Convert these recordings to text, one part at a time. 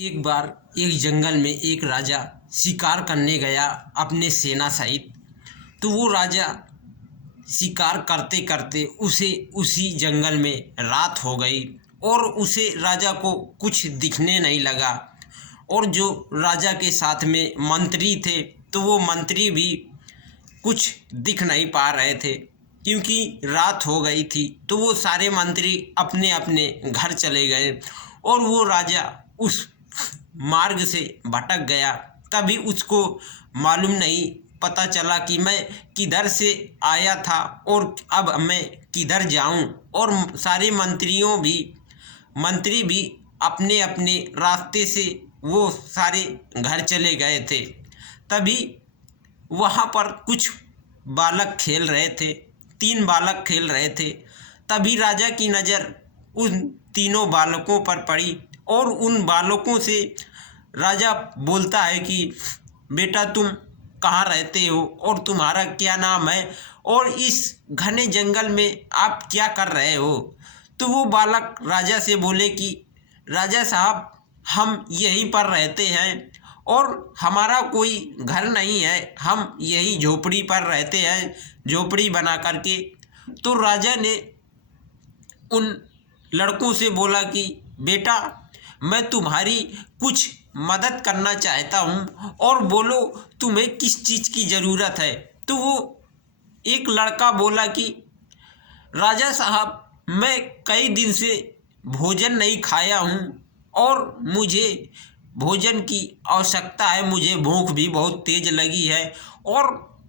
एक बार एक जंगल में एक राजा शिकार करने गया अपने सेना सहित। तो वो राजा शिकार करते करते उसे उसी जंगल में रात हो गई और उसे राजा को कुछ दिखने नहीं लगा। और जो राजा के साथ में मंत्री थे तो वो मंत्री भी कुछ दिख नहीं पा रहे थे क्योंकि रात हो गई थी। तो वो सारे मंत्री अपने अपने घर चले गए और वो राजा उस मार्ग से भटक गया। तभी उसको मालूम नहीं पता चला कि मैं किधर से आया था और अब मैं किधर जाऊं। और सारे मंत्री भी अपने अपने रास्ते से वो सारे घर चले गए थे। तभी वहाँ पर कुछ बालक खेल रहे थे, 3 बालक खेल रहे थे। तभी राजा की नज़र उन तीनों बालकों पर पड़ी और उन बालकों से राजा बोलता है कि बेटा तुम कहाँ रहते हो और तुम्हारा क्या नाम है और इस घने जंगल में आप क्या कर रहे हो। तो वो बालक राजा से बोले कि राजा साहब हम यहीं पर रहते हैं और हमारा कोई घर नहीं है, हम यही झोपड़ी पर रहते हैं, झोपड़ी बना करके। तो राजा ने उन लड़कों से बोला कि बेटा मैं तुम्हारी कुछ मदद करना चाहता हूँ और बोलो तुम्हें किस चीज़ की ज़रूरत है। तो वो एक लड़का बोला कि राजा साहब मैं कई दिन से भोजन नहीं खाया हूँ और मुझे भोजन की आवश्यकता है, मुझे भूख भी बहुत तेज़ लगी है और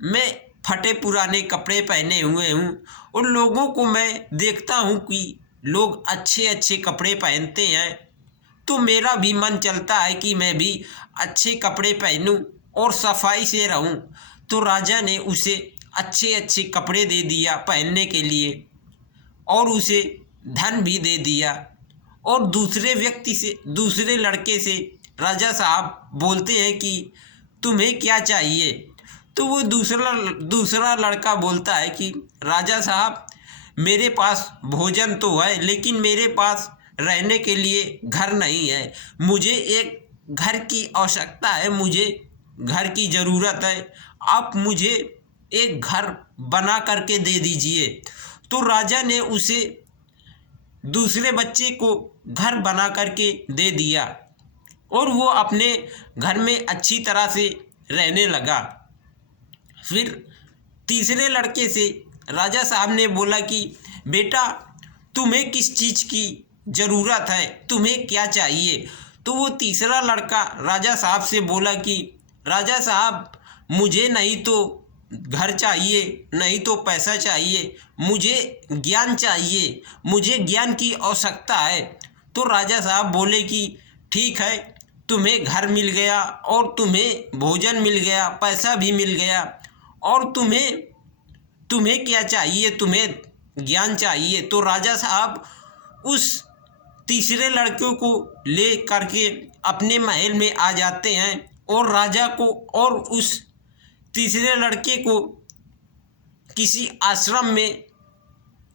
मैं फटे पुराने कपड़े पहने हुए हूँ और लोगों को मैं देखता हूँ कि लोग अच्छे अच्छे कपड़े पहनते हैं तो मेरा भी मन चलता है कि मैं भी अच्छे कपड़े पहनूं और सफाई से रहूं। तो राजा ने उसे अच्छे अच्छे कपड़े दे दिया पहनने के लिए और उसे धन भी दे दिया। और दूसरे लड़के से राजा साहब बोलते हैं कि तुम्हें क्या चाहिए। तो वो दूसरा लड़का बोलता है कि राजा साहब मेरे पास भोजन तो है लेकिन मेरे पास रहने के लिए घर नहीं है, मुझे एक घर की आवश्यकता है, मुझे घर की ज़रूरत है, आप मुझे एक घर बना करके दे दीजिए। तो राजा ने उसे दूसरे बच्चे को घर बना करके दे दिया और वो अपने घर में अच्छी तरह से रहने लगा। फिर तीसरे लड़के से राजा साहब ने बोला कि बेटा तुम्हें किस चीज़ की ज़रूरत है, तुम्हें क्या चाहिए। तो वो तीसरा लड़का राजा साहब से बोला कि राजा साहब मुझे नहीं तो घर चाहिए, नहीं तो पैसा चाहिए, मुझे ज्ञान चाहिए, मुझे ज्ञान की आवश्यकता है। तो राजा साहब बोले कि ठीक है, तुम्हें घर मिल गया और तुम्हें भोजन मिल गया, पैसा भी मिल गया और तुम्हें क्या चाहिए, तुम्हें ज्ञान चाहिए। तो राजा साहब उस तीसरे लड़के को ले करके अपने महल में आ जाते हैं और राजा को और उस तीसरे लड़के को किसी आश्रम में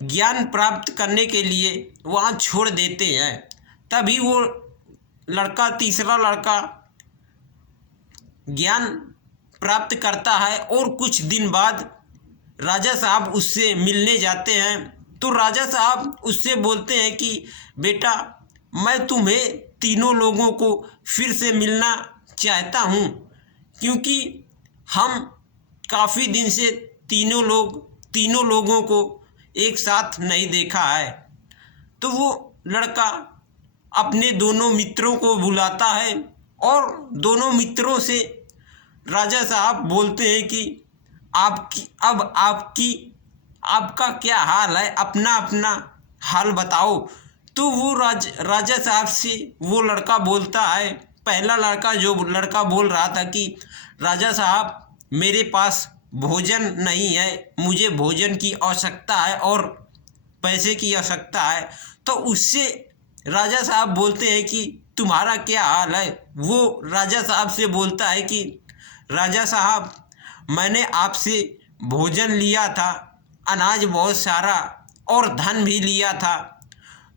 ज्ञान प्राप्त करने के लिए वहाँ छोड़ देते हैं। तभी वो तीसरा लड़का ज्ञान प्राप्त करता है और कुछ दिन बाद राजा साहब उससे मिलने जाते हैं। तो राजा साहब उससे बोलते हैं कि बेटा मैं तुम्हें तीनों लोगों को फिर से मिलना चाहता हूँ क्योंकि हम काफ़ी दिन से तीनों लोगों को एक साथ नहीं देखा है। तो वो लड़का अपने दोनों मित्रों को बुलाता है और दोनों मित्रों से राजा साहब बोलते हैं कि आपका क्या हाल है, अपना अपना हाल बताओ। तो वो राजा साहब से वो लड़का बोलता है, पहला लड़का बोल रहा था कि राजा साहब मेरे पास भोजन नहीं है, मुझे भोजन की आवश्यकता है और पैसे की आवश्यकता है। तो उससे राजा साहब बोलते हैं कि तुम्हारा क्या हाल है। वो राजा साहब से बोलता है कि राजा साहब मैंने आपसे भोजन लिया था, अनाज बहुत सारा और धन भी लिया था,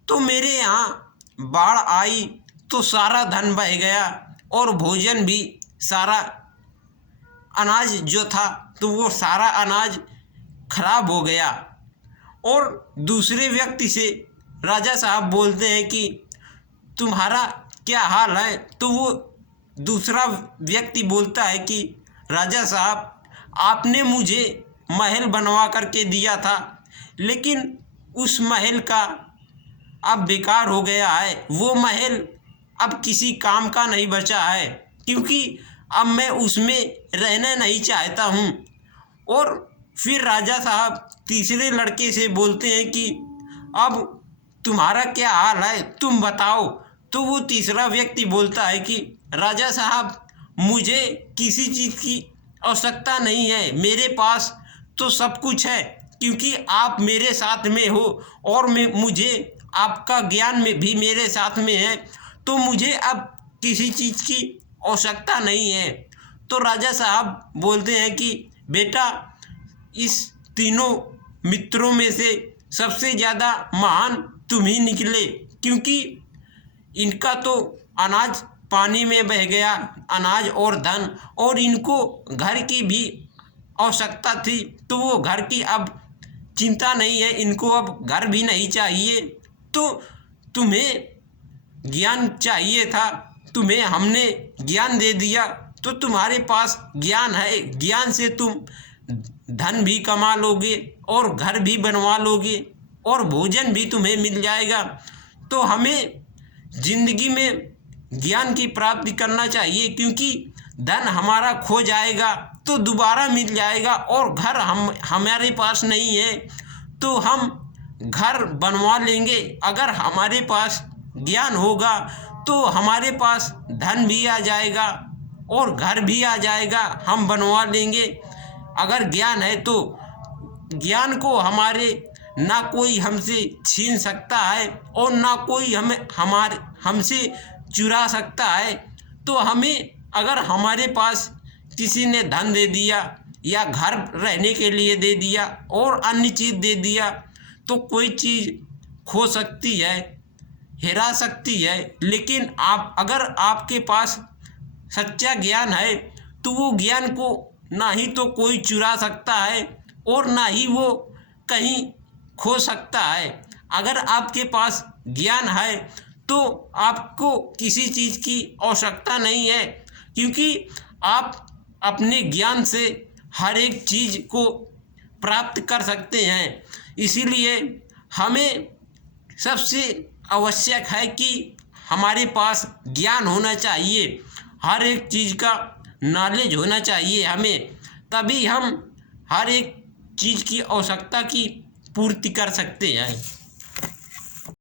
तो मेरे यहाँ बाढ़ आई तो सारा धन बह गया और भोजन भी सारा, अनाज जो था तो वो सारा अनाज खराब हो गया। और दूसरे व्यक्ति से राजा साहब बोलते हैं कि तुम्हारा क्या हाल है? तो वो दूसरा व्यक्ति बोलता है कि राजा साहब, आपने मुझे महल बनवा करके दिया था, लेकिन उस महल का अब बेकार हो गया है। वो महल अब किसी काम का नहीं बचा है, क्योंकि अब मैं उसमें रहना नहीं चाहता हूँ। और फिर राजा साहब तीसरे लड़के से बोलते हैं कि अब तुम्हारा क्या हाल है, तुम बताओ। तो वो तीसरा व्यक्ति बोलता है कि राजा साहब, मुझे किसी चीज़ की आवश्यकता नहीं है, मेरे पास तो सब कुछ है, क्योंकि आप मेरे साथ में हो और मुझे आपका ज्ञान में भी मेरे साथ में है, तो मुझे अब किसी चीज़ की आवश्यकता नहीं है। तो राजा साहब बोलते हैं कि बेटा, इस तीनों मित्रों में से सबसे ज़्यादा महान तुम ही निकले, क्योंकि इनका तो अनाज पानी में बह गया, अनाज और धन, और इनको घर की भी आवश्यकता थी, तो वो घर की अब चिंता नहीं है, इनको अब घर भी नहीं चाहिए। तो तुम्हें ज्ञान चाहिए था, तुम्हें हमने ज्ञान दे दिया, तो तुम्हारे पास ज्ञान है, ज्ञान से तुम धन भी कमा लोगे और घर भी बनवा लोगे और भोजन भी तुम्हें मिल जाएगा। तो हमें जिंदगी में ज्ञान की प्राप्ति करना चाहिए, क्योंकि धन हमारा खो जाएगा तो दोबारा मिल जाएगा, और घर हमारे पास नहीं है तो हम घर बनवा लेंगे। अगर हमारे पास ज्ञान होगा तो हमारे पास धन भी आ जाएगा और घर भी आ जाएगा, हम बनवा लेंगे। अगर ज्ञान है तो ज्ञान को हमारे ना कोई हमसे छीन सकता है और ना कोई हमसे चुरा सकता है। तो हमें, अगर हमारे पास किसी ने धन दे दिया या घर रहने के लिए दे दिया और अन्य चीज़ दे दिया, तो कोई चीज़ खो सकती है, हेरा सकती है, लेकिन अगर आपके पास सच्चा ज्ञान है तो वो ज्ञान को ना ही तो कोई चुरा सकता है और ना ही वो कहीं खो सकता है। अगर आपके पास ज्ञान है तो आपको किसी चीज़ की आवश्यकता नहीं है, क्योंकि आप अपने ज्ञान से हर एक चीज़ को प्राप्त कर सकते हैं। इसीलिए हमें सबसे आवश्यक है कि हमारे पास ज्ञान होना चाहिए, हर एक चीज़ का नॉलेज होना चाहिए हमें, तभी हम हर एक चीज़ की आवश्यकता की पूर्ति कर सकते हैं।